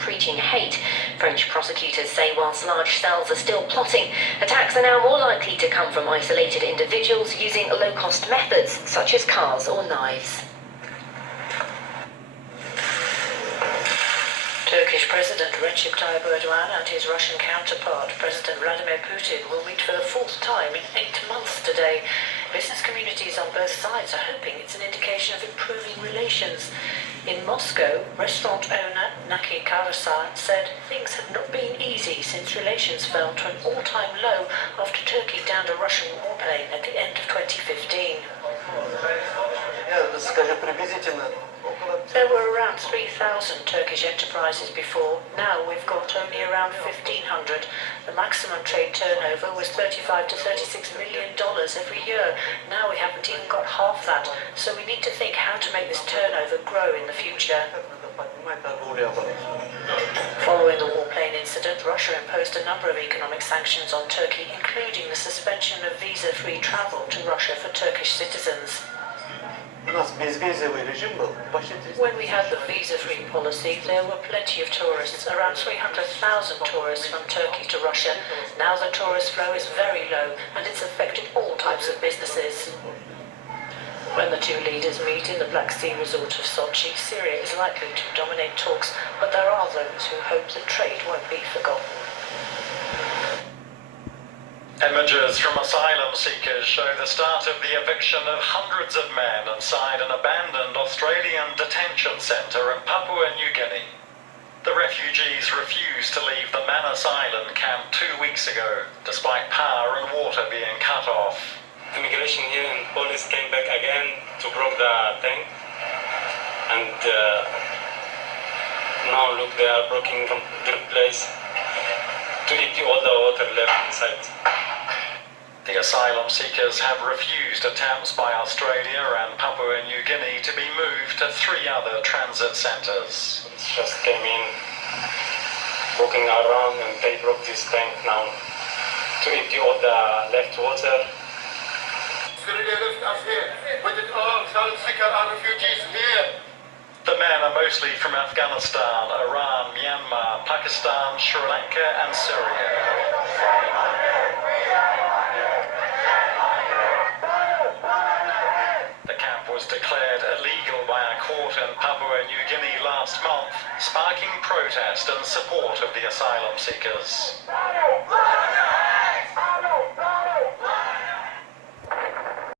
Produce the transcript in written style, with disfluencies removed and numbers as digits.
preaching hate. French prosecutors say whilst large cells are still plotting, attacks are now more likely to come from isolated individuals using low-cost methods such as cars or knives. Turkish President Recep Tayyip Erdogan and his Russian counterpart, President Vladimir Putin, will meet for the fourth time in 8 months today. Business communities on both sides are hoping it's an indication of improving relations. In Moscow, restaurant owner Naki Karasan said things have not been easy since relations fell to an all-time low after Turkey downed a Russian warplane at the end of 2015. There were around 3,000 Turkish enterprises before. Now we've got only around 1,500. The maximum trade turnover was $35 to $36 million every year. Now we haven't even got half that. So we need to think how to make this turnover grow in the future. Following the warplane incident, Russia imposed a number of economic sanctions on Turkey, including the suspension of visa-free travel to Russia for Turkish citizens. When we had the visa-free policy, there were plenty of tourists, around 300,000 tourists from Turkey to Russia. Now the tourist flow is very low, and it's affected all types of businesses. When the two leaders meet in the Black Sea resort of Sochi, Syria is likely to dominate talks, but there are those who hope that trade won't be forgotten. Images from asylum seekers show the start of the eviction of hundreds of men inside an abandoned Australian detention centre in Papua New Guinea. The refugees refused to leave the Manus Island camp 2 weeks ago, despite power and water being cut off. Immigration here and police came back again to block the tank, and now look, they are blocking the place to empty all the water left inside. The asylum seekers have refused attempts by Australia and Papua New Guinea to be moved to 3 other transit centres. Police just came in, walking around, and they broke this tank now to empty all the left water. The men are mostly from Afghanistan, Iran, Myanmar, Pakistan, Sri Lanka and Syria. The camp was declared illegal by a court in Papua New Guinea last month, sparking protest in support of the asylum seekers.